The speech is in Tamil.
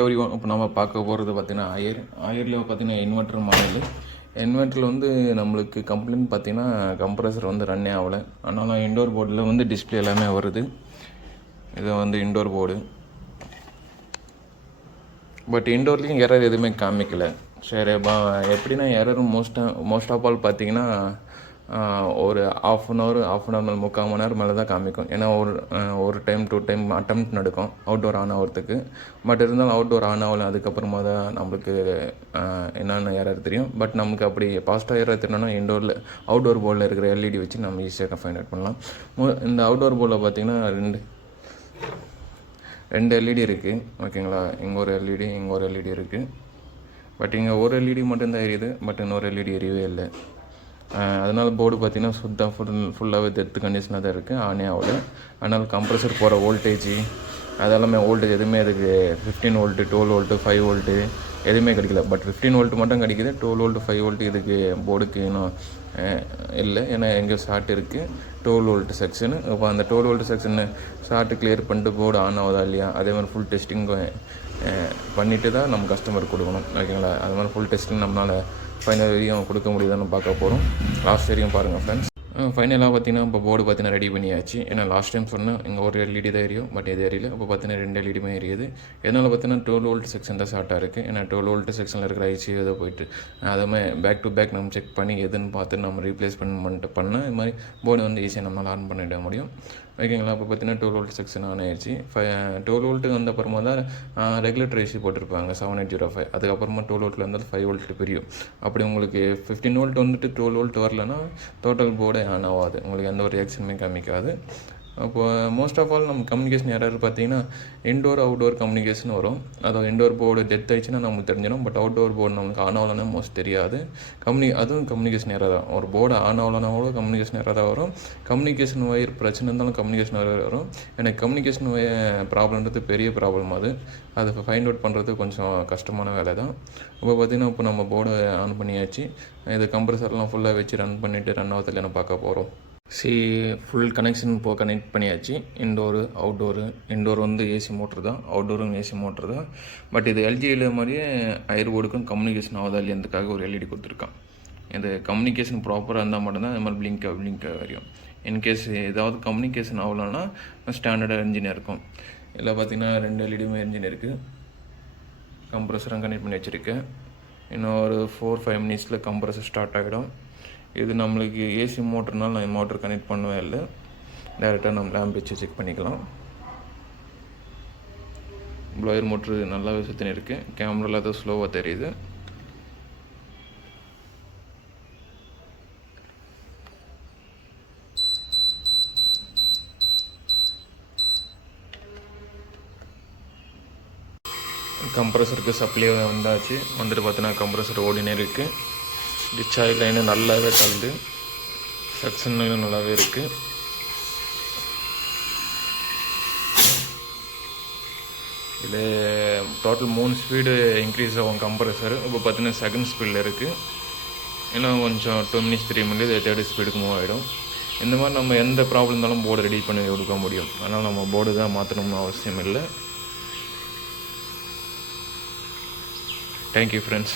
எவ்ரி ஒன் இப்போ நம்ம பார்க்க போகிறது பார்த்தீங்கன்னா ஆயரில் பார்த்தீங்கன்னா இன்வெர்ட்டர் மாடலு. இன்வெர்ட்டரில் வந்து நம்மளுக்கு கம்ப்ளைண்ட் பார்த்தீங்கன்னா கம்ப்ரஸர் வந்து ரன்னே ஆகலை. அதனால் இன்டோர் போர்டில் வந்து டிஸ்பிளே எல்லாமே வருது. இது வந்து இன்டோர் போர்டு. பட் இன்டோர்லேயும் எரர் எதுவுமே காமிக்கலை. சரி எப்படின்னா எரர் மோஸ்ட் ஆஃப் ஆல் பார்த்தீங்கன்னா ஒரு ஆஃப் அன் ஹவர் மேலே 3/4 மணி நேரம் மேலே தான் காமிக்கும். ஏன்னா ஒரு டைம் 2 டைம் அட்டெம்ப்ட் நடக்கும் அவுட்டோர் ஆன் ஆகிறதுக்கு. பட் இருந்தாலும் அவுட்டோர் ஆன் ஆகலை. அதுக்கப்புறமா தான் நம்மளுக்கு என்னென்ன எரர் தெரியும். பட் நமக்கு அப்படி பாஸ்ட்டாக எரர் தெரியணும்னா அவுட்டோர் போர்டில் இருக்கிற எல்இடி வச்சு நம்ம ஈஸியாக ஃபைண்ட் அவுட் பண்ணலாம். இந்த அவுட்டோர் போர்டில் பார்த்தீங்கன்னா ரெண்டு எல்இடி இருக்குது. ஓகேங்களா, இங்கே ஒரு எல்இடி, இங்கே ஒரு எல்இடி இருக்குது. பட் இங்கே ஒரு எல்இடி மட்டும்தான் எரியுது. பட் இன்னொரு எல்இடி எரியவே இல்லை. அதனால் போர்டு பார்த்திங்கன்னா ஃபுல்லாகவே டெத் கண்டிஷனாக தான் இருக்குது, ஆனே ஆகலை. அதனால் கம்ப்ரஸர் போகிற வோல்டேஜ் அதெல்லாமே வோல்டேஜ் எதுவுமே அதுக்கு 15 வோல்ட்டு 12 வோல்ட்டு 5 வோல்ட்டு எதுவுமே கிடைக்கல. பட் 15 வோல்ட்டு மட்டும் கிடைக்கிது. 12 வோல்ட்டு 5 வோல்ட்டு இதுக்கு போர்டுக்கு இன்னும் இல்லை. ஏன்னா எங்கேயோ ஷார்ட் இருக்குது 12 வோல்ட்டு செக்ஷனு. இப்போ அந்த 12 வோல்ட்டு செக்ஷனை ஷார்ட்டு கிளியர் பண்ணிட்டு போர்டு ஆன் ஆகுதா இல்லையா, அதே மாதிரி ஃபுல் டெஸ்டிங் பண்ணிவிட்டு தான் நம்ம கஸ்டமருக்கு கொடுக்கணும். ஓகேங்களா, அது மாதிரி ஃபுல் டெஸ்டிங் நம்மளால் ஃபைனல் வரையும் கொடுக்க முடியுதான்னு பார்க்க போகிறோம். லாஸ்ட் வரையும் பாருங்கள் ஃப்ரெண்ட்ஸ். ஃபைனலாக பார்த்தீங்கன்னா இப்போ போர்டு பார்த்தீங்கன்னா ரெடி பண்ணியாச்சு. ஏன்னா லாஸ்ட் டைம் சொன்னேன் இங்கே ஒரு எல்இடி தான் எரியும். பட் இது எரியல. இப்போ பார்த்தீங்கன்னா 2 எல்இடியுமே எரியுது. என்னால் பார்த்தீங்கன்னா 12 வோல்ட் செக்ஷன் தான் ஷார்ட்டாக இருக்குது. ஏன்னா 12 வோல்ட் செக்ஷனில் இருக்கிற ஐசி ஏதோ போயிட்டு அதுவுமே பேக் டு பேக் நம்ம செக் பண்ணி எதுன்னு பார்த்து நம்ம ரீப்ளேஸ் பண்ணால் இது மாதிரி போர்டு வந்து ஈஸியாக நம்மளால் ஆன் பண்ணிட முடியும். ஓகேங்களா, இப்போ பார்த்தீங்கன்னா 12 வோல்ட் செக்ஷன் ஆன் ஆயிடுச்சு. 12 வோல்ட்டுக்கு வந்த அப்புறமா தான் ரெகுலேட்டர் ஏசி போட்டிருப்பாங்க 7805. அதுக்கப்புறமா 12 வோல்ட்டில் இருந்தாலும் 5 வோல்ட் பிரியும். அப்படி உங்களுக்கு 15 வோல்ட் வந்துட்டு 12 வோல்ட் வரலன்னா டோட்டல் போர்டே ஆன் ஆகாது. உங்களுக்கு எந்த ஒரு ரியாக்ஷனுமே காமிக்காது. அப்போ மோஸ்ட் ஆஃப் ஆல் நம்ம கம்யூனிகேஷன் எரர் பார்த்தீங்கன்னா இன்டோர் அவுட்டோர் கம்யூனிகேஷன் வரும். அதாவது இன்டோர் போர்டு டெத் ஆயிடுச்சுன்னா நமக்கு தெரிஞ்சிடும். பட் அவுட்டோர் போர்டு நமக்கு ஆன் ஆகலன்னா மோஸ்ட் தெரியாது. அதுவும் கம்யூனிகேஷன் எரர் தான். ஒரு போர்டு ஆன் ஆகலன்னா கூட கம்யூனிகேஷன் எரர் தான் வரும். கம்யூனிகேஷன் வயர் பிரச்சனை இருந்தாலும் கம்யூனிகேஷன் எரர் வரும். எனக்கு கம்யூனிகேஷன் ப்ராப்ளம்ன்றது பெரிய ப்ராப்ளம். அதை ஃபைண்ட் அவுட் பண்ணுறது கொஞ்சம் கஷ்டமான வேலை தான். இப்போ பார்த்திங்கன்னா இப்போ நம்ம போர்டு ஆன் பண்ணியாச்சு. இது கம்ப்ரஸர்லாம் ஃபுல்லாக வச்சு ரன் பண்ணிவிட்டு ரன் ஆகுதுல என்ன பார்க்க போகிறோம். ஃபுல் கனெக்ஷன் கனெக்ட் பண்ணியாச்சு. இன்டோர் வந்து ஏசி மோட்ரு தான், அவுட்டோரும் ஏசி மோட்ரு தான். பட் இது எல்ஜியில் மாதிரியே அயர் போர்டுக்கும் கம்யூனிகேஷன் ஆகுதா இல்லையதுக்காக ஒரு எல்இடி கொடுத்துருக்கான். இது கம்யூனிகேஷன் ப்ராப்பராக இருந்தால் மட்டும்தான் இது மாதிரி பிளிங்க் வரையும். இன்கேஸ் ஏதாவது கம்யூனிகேஷன் ஆகலன்னா ஸ்டாண்டர்டாக என்ஜின் இருக்கும். இதில் பார்த்திங்கன்னா 2 எல்இடியுமே என்ஜின் இருக்குது. கம்ப்ரஸரும் கனெக்ட் பண்ணி வச்சுருக்கேன். இன்னும் ஒரு 4-5 மினிட்ஸில் கம்ப்ரஸர் ஸ்டார்ட் ஆகிடும். இது நம்மளுக்கு ஏசி மோட்டர்னால நான் மோட்டர் கனெக்ட் பண்ணவே இல்லை. டைரெக்டாக நம்ம லேம்ப் வச்சு செக் பண்ணிக்கலாம். ப்ளோயர் மோட்ரு நல்லாவே சுற்றினு இருக்குது. கேமராவில் அது ஸ்லோவாக தெரியுது. கம்ப்ரஸருக்கு சப்ளை வந்துட்டு பார்த்தீங்கன்னா கம்ப்ரஸர் ஓடினே இருக்குது. டிச்சார்ஜ் லைனு நல்லாவே தள்ளுது. செக்ஷன் லைனும் நல்லாவே இருக்குது. இதில் டோட்டல் 3 ஸ்பீடு இன்க்ரீஸ் ஆகும் கம்ப்ரஸர். இப்போ பார்த்தீங்கன்னா செகண்ட் ஸ்பீடில் இருக்குது. இன்னும் கொஞ்சம் 2 மினிட்ஸ் 3 மினிட்ஸ் 3rd ஸ்பீடுக்கு மூவ் ஆகிடும். இந்த மாதிரி நம்ம எந்த ப்ராப்ளம் இருந்தாலும் போர்டு ரெடி பண்ணி கொடுக்க முடியும். அதனால் நம்ம போர்டு தான் மாற்றணும்னு அவசியம் இல்லை. Thank you friends.